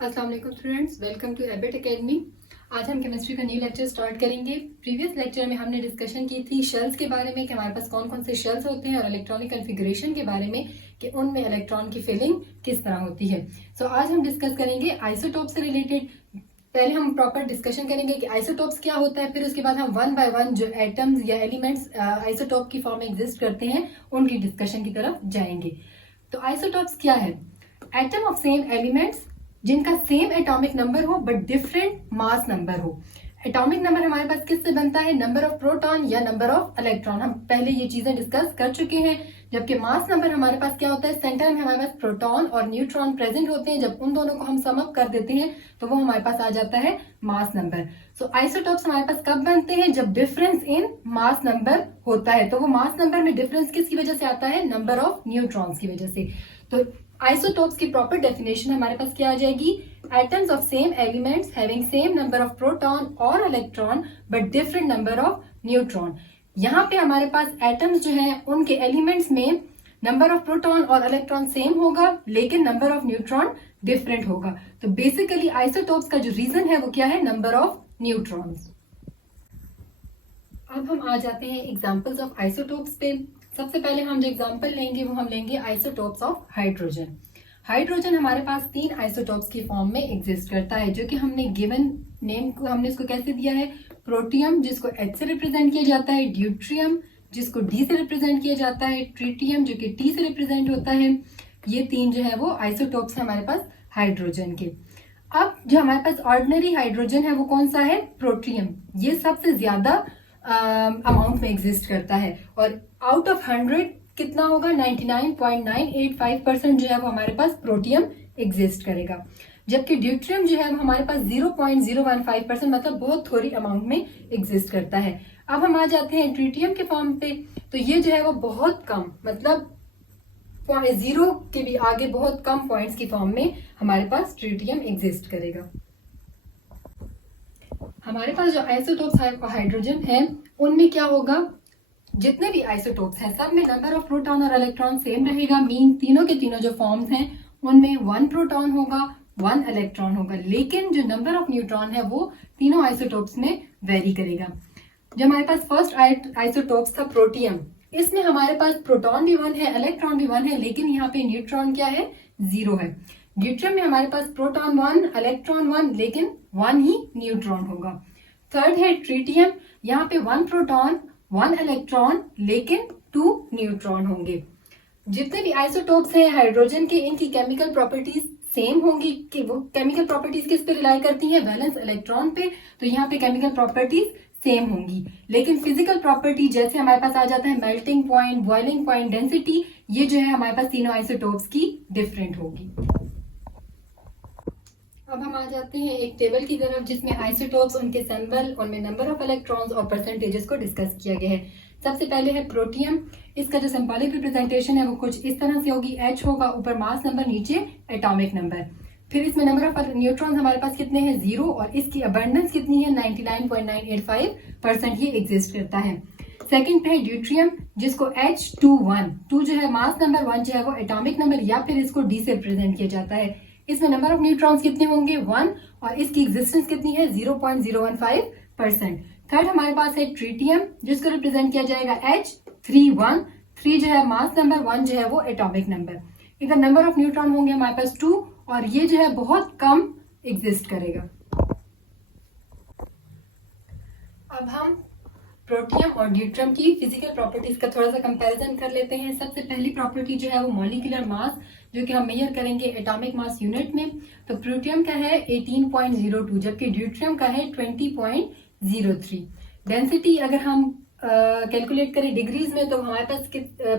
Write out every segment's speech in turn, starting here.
अस्सलाम वालेकुम students, welcome to Abet academy. आज हम केमिस्ट्री का न्यू लेक्चर स्टार्ट करेंगे। प्रीवियस लेक्चर में हमने डिस्कशन की थी शेल्स के बारे में कि हमारे पास कौन कौन से शेल्स होते हैं और इलेक्ट्रॉनिक कॉन्फ़िगरेशन के बारे में कि उनमें इलेक्ट्रॉन की फिलिंग किस तरह होती है। आज हम डिस्कस करेंगे आइसोटोप से रिलेटेड। पहले हम प्रॉपर डिस्कशन करेंगे कि आइसोटोप्स क्या होता है, फिर उसके बाद हम वन बाय वन जो एटम्स या एलिमेंट्स आइसोटोप की फॉर्म में एग्जिस्ट करते हैं उनकी डिस्कशन की तरफ जाएंगे। तो आइसोटोप्स क्या है? एटम ऑफ सेम एलिमेंट्स जिनका सेम एटॉमिक नंबर हो बट डिफरेंट मास नंबर हो। एटॉमिक नंबर हमारे पास किससे बनता है? नंबर ऑफ प्रोटॉन या नंबर ऑफ इलेक्ट्रॉन। हम पहले ये चीजें डिस्कस कर चुके हैं। जबकि मास नंबर हमारे पास क्या होता है? सेंटर में हमारे पास प्रोटॉन और न्यूट्रॉन प्रेजेंट होते हैं। जब उन दोनों को हम सम अप कर देते हैं तो वो हमारे पास आ जाता है मास नंबर। सो आइसोटोप्स हमारे पास कब बनते हैं? जब डिफरेंस इन मास नंबर होता है। तो वो मास नंबर में डिफरेंस किसकी वजह से आता है? नंबर ऑफ न्यूट्रॉन्स की वजह से। तो आइसोटोप्स की प्रॉपर डेफिनेशन हमारे पास क्या आ जाएगी? Atoms of same elements having same number of proton और electron but different number of neutron. यहाँ पे हमारे पास एटम्स जो है उनके एलिमेंट्स में नंबर ऑफ प्रोटॉन और इलेक्ट्रॉन सेम होगा लेकिन नंबर ऑफ न्यूट्रॉन डिफरेंट होगा। तो बेसिकली आइसोटोप्स का जो रीजन है वो क्या है? Number of neutrons. अब हम आ जाते हैं एग्जांपल्स ऑफ आइसोटोप्स पे। सबसे पहले हम जो एग्जांपल लेंगे वो हम लेंगे आइसोटोप्स ऑफ हाइड्रोजन। हाइड्रोजन हमारे पास 3 आइसोटोप्स की फॉर्म में एग्जिस्ट करता है, जो कि हमने गिवन नेम को हमने इसको कैसे दिया है? प्रोटियम जिसको H से रिप्रेजेंट किया जाता है, ड्यूट्रियम जिसको D से रिप्रेजेंट किया जाता है, ट्रिटियम जो कि T से रिप्रेजेंट होता है। ये 3 जो है वो आइसोटोप्स है हमारे पास हाइड्रोजन के। अब जो हमारे पास ऑर्डिनरी हाइड्रोजन है वो कौन सा है? प्रोटियम। ये सबसे ज्यादा अमाउंट में एग्जिस्ट करता है और आउट ऑफ 100 कितना होगा? 99.985% जो है वो हमारे पास प्रोटियम एग्जिस्ट करेगा। जबकि ड्यूट्रियम जो है वो हमारे पास 0.015% मतलब बहुत थोड़ी अमाउंट में एग्जिस्ट करता है। अब हम आ जाते हैं ट्रिटियम के फॉर्म पे। तो ये जो है वो बहुत कम मतलब 0 के भी आगे बहुत कम पॉइंट्स की फॉर्म में हमारे पास ट्रिटियम एग्जिस्ट करेगा। हमारे पास जो आइसोटोप्स हाइड्रोजन है उनमें क्या होगा? जितने भी आइसोटोप्स हैं सब में नंबर ऑफ प्रोटॉन और इलेक्ट्रॉन सेम रहेगा। मीन तीनों के तीनों जो फॉर्म्स हैं उनमें 1 प्रोटॉन होगा 1 इलेक्ट्रॉन होगा, लेकिन जो नंबर ऑफ न्यूट्रॉन है वो तीनों आइसोटोप्स में वेरी करेगा। जो हमारे पास फर्स्ट आइसोटोप्स था प्रोटियम, इसमें हमारे पास प्रोटॉन भी 1 है इलेक्ट्रॉन भी 1 है, लेकिन यहाँ पे न्यूट्रॉन क्या है? 0 है। ड्यूट्रियम में हमारे पास प्रोटॉन 1 इलेक्ट्रॉन 1 लेकिन 1 ही न्यूट्रॉन होगा। थर्ड है ट्रिटियम, यहाँ पे 1 प्रोटॉन 1 इलेक्ट्रॉन लेकिन 2 न्यूट्रॉन होंगे। जितने भी आइसोटोप्स हैं हाइड्रोजन के, इनकी केमिकल प्रॉपर्टीज सेम होंगी। कि वो केमिकल प्रॉपर्टीज किस पे रिलाई करती हैं? वैलेंस इलेक्ट्रॉन पे। तो यहाँ पे केमिकल प्रॉपर्टीज सेम होंगी, लेकिन फिजिकल प्रॉपर्टी जैसे हमारे पास आ जाता है melting point, boiling point, density, ये जो है हमारे पास तीनों आइसोटोप्स की डिफरेंट होगी। अब हम आ जाते हैं एक टेबल की तरफ जिसमें आइसोटोप्स, उनके सिंबल, उनमें नंबर ऑफ इलेक्ट्रॉन्स और परसेंटेजेस को डिस्कस किया गया है। सबसे पहले है प्रोटियम। इसका जो सिंबॉलिक रिप्रेजेंटेशन है वो कुछ इस तरह से होगी। H होगा, ऊपर मास नंबर, नीचे एटॉमिक नंबर। फिर इसमें नंबर ऑफ न्यूट्रॉन्स हमारे पास कितने हैं? 0, और इसकी अबंडेंस कितनी है? 99.985% ये एग्जिस्ट करता है। सेकंड पे है ड्यूट्रियम जिसको H21, 2 जो है मास नंबर, 1 जो है वो एटॉमिक नंबर या फिर इसको D से रिप्रेजेंट किया जाता है। इसमें नंबर ऑफ न्यूट्रॉन्स कितने होंगे? 1, और इसकी एग्जिस्टेंस कितनी है? 0.015%। थर्ड हमारे पास है ट्रिटियम जिसको रिप्रेजेंट किया जाएगा H31, 3 जो है मास नंबर, 1 जो है वो एटॉमिक नंबर। इधर नंबर ऑफ न्यूट्रॉन होंगे हमारे पास 2, और ये जो है बहुत कम एग्जिस्ट करेगा। अब हम प्रोटियम और ड्यूट्रियम की फिजिकल प्रॉपर्टीज का थोड़ा सा कंपैरिजन कर लेते हैं। सबसे पहली प्रॉपर्टी जो है वो मॉलिक्यूलर मास, जो कि हम मेजर करेंगे एटॉमिक मास यूनिट में। तो प्रोटियम का है 18.02 जबकि ड्यूट्रियम का है 20.03। डेंसिटी अगर हम कैलकुलेट करें डिग्रीज में तो हमारे पास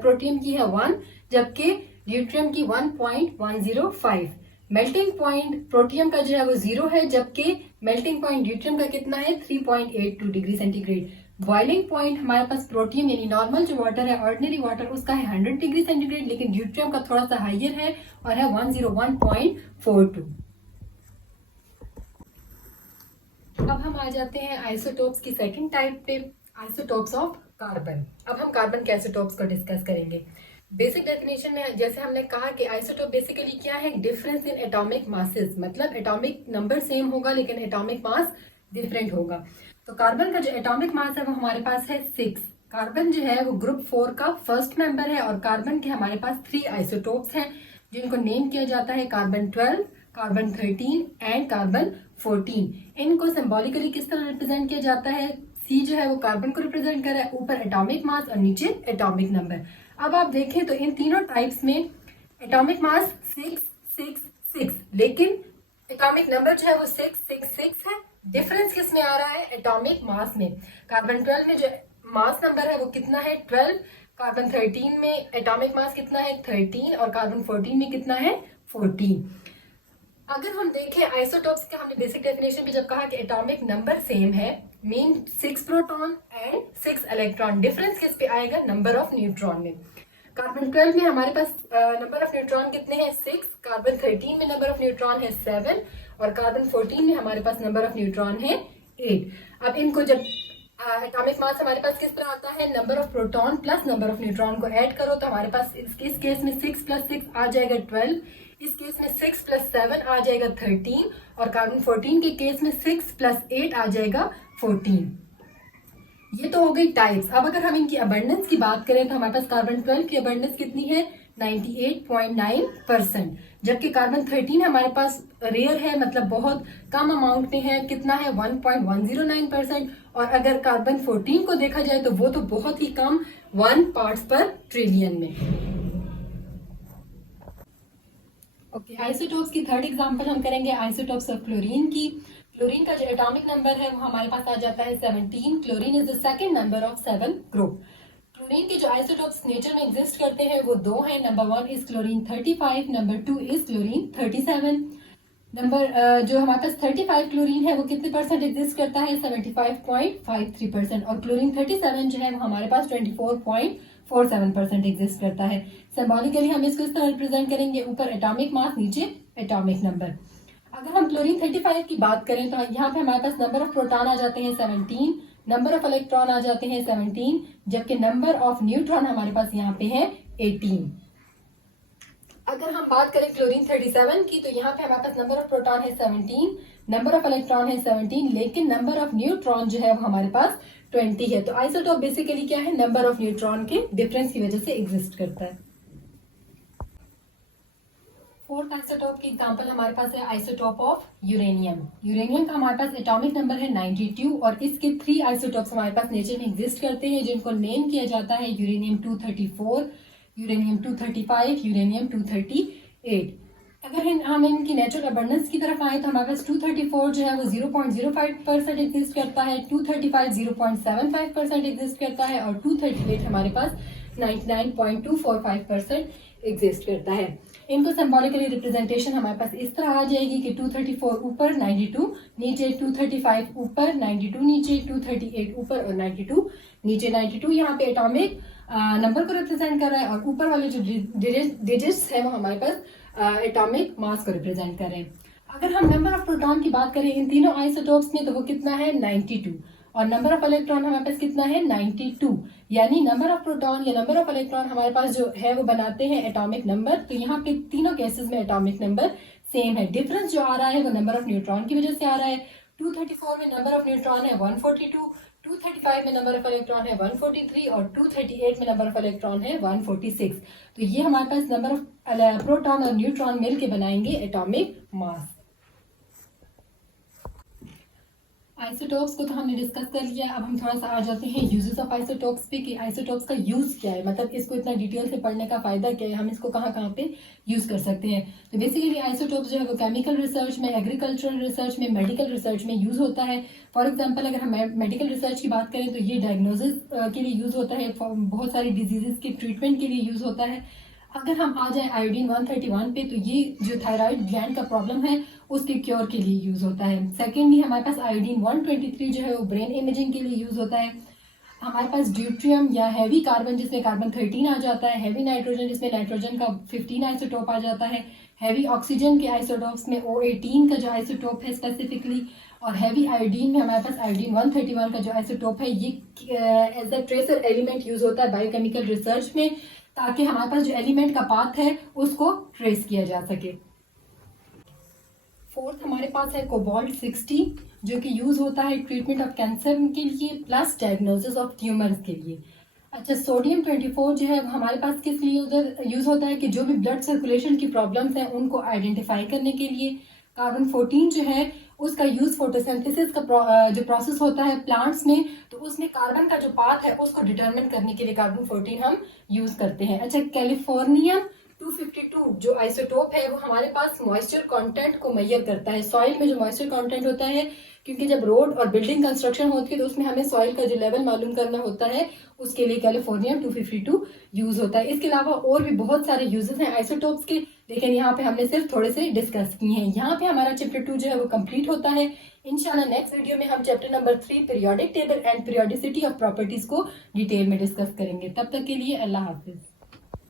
प्रोटियम की है 1 जबकि ड्यूट्रियम की 1.105। मेल्टिंग पॉइंट प्रोटियम का जो है वो 0 है जबकि मेल्टिंग पॉइंट ड्यूट्रियम का कितना है? 3.82 डिग्री सेंटीग्रेड। बॉइलिंग पॉइंट हमारे पास प्रोटियम यानी नॉर्मल जो वाटर है, ऑर्डिनरी वाटर, उसका है 100 डिग्री सेंटीग्रेड, लेकिन ड्यूट्रियम का थोड़ा सा हाइयर है और है 101.42। अब हम आ जाते हैं आइसोटोप्स की सेकंड टाइप पे, आइसोटोप्स ऑफ कार्बन। अब हम कार्बन के आइसोटोप्स को डिस्कस करेंगे। बेसिक डेफिनेशन में जैसे हमने कहा कि आइसोटोप बेसिकली क्या है, डिफरेंस इन एटॉमिक मासेस, मतलब एटॉमिक नंबर सेम होगा लेकिन एटॉमिक मास डिफरेंट होगा। तो कार्बन का जो एटॉमिक मास है वो हमारे पास है 6। कार्बन जो है वो ग्रुप 4 का फर्स्ट मेंबर है और कार्बन के हमारे पास 3 आइसोटोप्स हैं जिनको नेम किया जाता है कार्बन 12, कार्बन 13 एंड कार्बन 14। इनको सिंबॉलिकली किस तरह रिप्रेजेंट किया जाता है, सी जो है वो कार्बन को रिप्रेजेंट कर रहा है, ऊपर एटॉमिक मास और नीचे एटॉमिक नंबर। अब आप देखें तो इन तीनों टाइप्स में एटॉमिक मास 6 6 6 लेकिन एटॉमिक नंबर जो है वो 666 है। डिफरेंस किस में आ रहा है, एटॉमिक मास में। कार्बन 12 में जो मास नंबर है वो कितना है 12, कार्बन 13 में एटॉमिक मास कितना है 13 और कार्बन 14 में कितना है 14। अगर हम देखें आइसोटोप्स का, हमने बेसिक डेफिनेशन भी जब कहा कि एटॉमिक नंबर सेम है, mean 6 proton and 6 electron. Difference किस पे आएगा, नंबर ऑफ न्यूट्रॉन में। कार्बन 12 में हमारे पास नंबर ऑफ न्यूट्रॉन कितने हैं 6, कार्बन 13 में नंबर ऑफ न्यूट्रॉन है 7 और कार्बन 14 में हमारे पास नंबर ऑफ न्यूट्रॉन है 8। अब इनको जब एटॉमिक मास हमारे पास किस तरह आता है, number of proton plus number of neutron को ऐड करो तो हमारे पास इस केस में 6 + 6 आ जाएगा 12, इस केस में 6 + 7 आ जाएगा 13 और कार्बन 14 के केस में 6 + 8 आ जाएगा 14। ये तो हो गई टाइप्स। अब अगर हम इनकी अबंडेंस की बात करें तो हमारे पास कार्बन 12 की अबंडेंस कितनी है 98.9%, जबकि कार्बन 13 हमारे पास रेयर है, मतलब बहुत कम अमाउंट में है, कितना है 1.109%। और अगर कार्बन 14 को देखा जाए तो वो तो बहुत ही कम 1 पार्ट्स पर ट्रिलियन में। ओके, आइसोटोप्स की थर्ड एग्जांपल हम करेंगे आइसोटोप्स ऑफ क्लोरीन की। क्लोरीन का जो एटॉमिक नंबर है वो हमारे पास आ जाता है 17। Chlorine is the second number of 7 group. Chlorine के जो आइसोटोप्स नेचर में एग्जिस्ट करते हैं वो दो हैं। Number 1 is chlorine 35, number 2 is chlorine 37। Number जो हमारे पास 35 क्लोरीन है वो कितने परसेंट एग्जिस्ट करता है 75.53%, और क्लोरीन 37 जो है वो हमारे पास 24.47% एग्जिस्ट करता है। सिंबॉलिकली हम इसको इस तरह रिप्रेजेंट करेंगे, ऊपर एटॉमिक मास नीचे एटॉमिक नंबर। अगर हम क्लोरीन 35 की बात करें तो यहाँ पे हमारे पास नंबर ऑफ प्रोटॉन आ जाते हैं 17, नंबर ऑफ इलेक्ट्रॉन आ जाते हैं 17, जबकि नंबर ऑफ न्यूट्रॉन हमारे पास यहाँ पे है 18। अगर हम बात करें क्लोरीन 37 की तो यहाँ पे हमारे पास नंबर ऑफ प्रोटॉन है 17, नंबर ऑफ इलेक्ट्रॉन है 17, लेकिन नंबर ऑफ न्यूट्रॉन जो है वो हमारे पास 20 है। तो आइसोटोप बेसिकली क्या है, नंबर ऑफ न्यूट्रॉन के डिफरेंस की वजह से एग्जिस्ट करता है। फोर्थ आइसोटोप की एग्जांपल हमारे पास है आइसोटोप ऑफ यूरेनियम। यूरेनियम का हमारे पास एटॉमिक नंबर है 92 और इसके 3 आइसोटोप्स हमारे पास नेचर में एग्जिस्ट करते हैं जिनको नेम किया जाता है यूरेनियम 234, यूरेनियम 235, यूरेनियम 238। अगर हम इनकी नेचुरल अबंडेंस की तरफ आए तो हमारे पास 234 जो है वो 0.05% एग्जिस्ट करता है, 235 0.75% एग्जिस्ट करता है और 238 हमारे पास 99.245% एग्जिस्ट करता है। इनको सिंबॉलिकली रिप्रेजेंटेशन हमारे पास इस तरह आ जाएगी कि 234 ऊपर 92 नीचे, 235 ऊपर 92 नीचे, 238 ऊपर और 92 नीचे। 92 यहाँ पे एटॉमिक नंबर को रिप्रेजेंट कर रहा है और ऊपर वाले जो डिजिट्स है वो हमारे पास एटॉमिक मास को रिप्रेजेंट कर रहे हैं। अगर हम नंबर ऑफ प्रोटॉन की बात करें इन तीनों आइसोटोप्स में तो वो कितना है 92 और नंबर ऑफ इलेक्ट्रॉन हमारे पास कितना है 92, यानी नंबर ऑफ प्रोटॉन या नंबर ऑफ इलेक्ट्रॉन हमारे पास जो है वो बनाते हैं एटॉमिक नंबर। तो यहाँ पे तीनों केसेस में एटॉमिक नंबर सेम है। डिफरेंस जो आ रहा है वो नंबर ऑफ न्यूट्रॉन की वजह से आ रहा है। 234 में नंबर ऑफ न्यूट्रॉन है 142, 235 में नंबर ऑफ इलेक्ट्रॉन है 143 और 238 में नंबर ऑफ इलेक्ट्रॉन है 146। तो ये हमारे पास नंबर ऑफ प्रोटॉन और न्यूट्रॉन मिल के बनाएंगे एटॉमिक मास। आइसोटोप्स को तो हमने डिस्कस कर लिया। अब हम थोड़ा सा आ जाते हैं यूजेस ऑफ आइसोटोप्स पे कि आइसोटोप्स का यूज क्या है, मतलब इसको इतना डिटेल से पढ़ने का फायदा क्या है, हम इसको कहाँ कहाँ पे यूज कर सकते हैं। तो बेसिकली आइसोटोप्स जो है वो केमिकल रिसर्च में, एग्रीकल्चरल रिसर्च में, मेडिकल रिसर्च में यूज होता है। फॉर एग्जाम्पल अगर हम मेडिकल रिसर्च की बात करें तो ये डायग्नोसिस के लिए यूज होता है, बहुत सारी डिजीजेस के ट्रीटमेंट के लिए यूज होता है। अगर हम आ जाए आयोडीन 131 पे तो ये जो थायराइड ग्लैंड का प्रॉब्लम है उसके क्योर के लिए यूज होता है। सेकेंडली हमारे पास आयोडीन 123 जो है वो ब्रेन इमेजिंग के लिए यूज होता है। हमारे पास ड्यूट्रियम या हैवी कार्बन जिसमें कार्बन 13 आ जाता है, हैवी नाइट्रोजन जिसमें नाइट्रोजन का 15 आइसोटोप आ जाता है, हैवी ऑक्सीजन के आइसोटोप्स में O18 का जो आइसोटोप है स्पेसिफिकली, और हैवी आयोडीन में हमारे पास आयोडीन 131 का जो आइसोटोप है ये as a tracer element use होता है बायोकेमिकल रिसर्च में, ताकि हमारे पास जो एलिमेंट का पाथ है उसको ट्रेस किया जा सके। फोर्थ हमारे पास है कोबाल्ट 60, जो कि यूज होता है ट्रीटमेंट ऑफ कैंसर के लिए प्लस डायग्नोसिस ऑफ ट्यूमर्स के लिए। अच्छा, सोडियम 24 जो है हमारे पास किस लिए उधर यूज होता है कि जो भी ब्लड सर्कुलेशन की प्रॉब्लम्स हैं उनको आइडेंटिफाई करने के लिए। कार्बन 14 जो है उसका यूज फोटोसिंथेसिस का जो प्रोसेस होता है प्लांट्स में, तो उसमें कार्बन का जो पाथ है उसको डिटरमिन करने के लिए कार्बन 14 हम यूज करते हैं। अच्छा, कैलिफोर्नियम 252 जो आइसोटोप है वो हमारे पास मॉइस्चर कंटेंट को मेजर करता है, सॉइल में जो मॉइस्चर कंटेंट होता है, क्योंकि जब रोड और बिल्डिंग कंस्ट्रक्शन होती है तो उसमें हमें सॉइल का जो लेवल मालूम करना होता है, उसके लिए कैलिफोर्नियम 252 यूज होता है। इसके अलावा और भी बहुत सारे यूजेस हैं आइसोटोप्स के, लेकिन यहाँ पे हमने सिर्फ थोड़े से डिस्कस किए हैं। यहाँ पे हमारा चैप्टर 2 जो है वो कंप्लीट होता है। इंशाल्लाह नेक्स्ट वीडियो में हम chapter number 3 periodic table and periodicity of properties को डिटेल में डिस्कस करेंगे। तब तक के लिए अल्लाह हाफिज।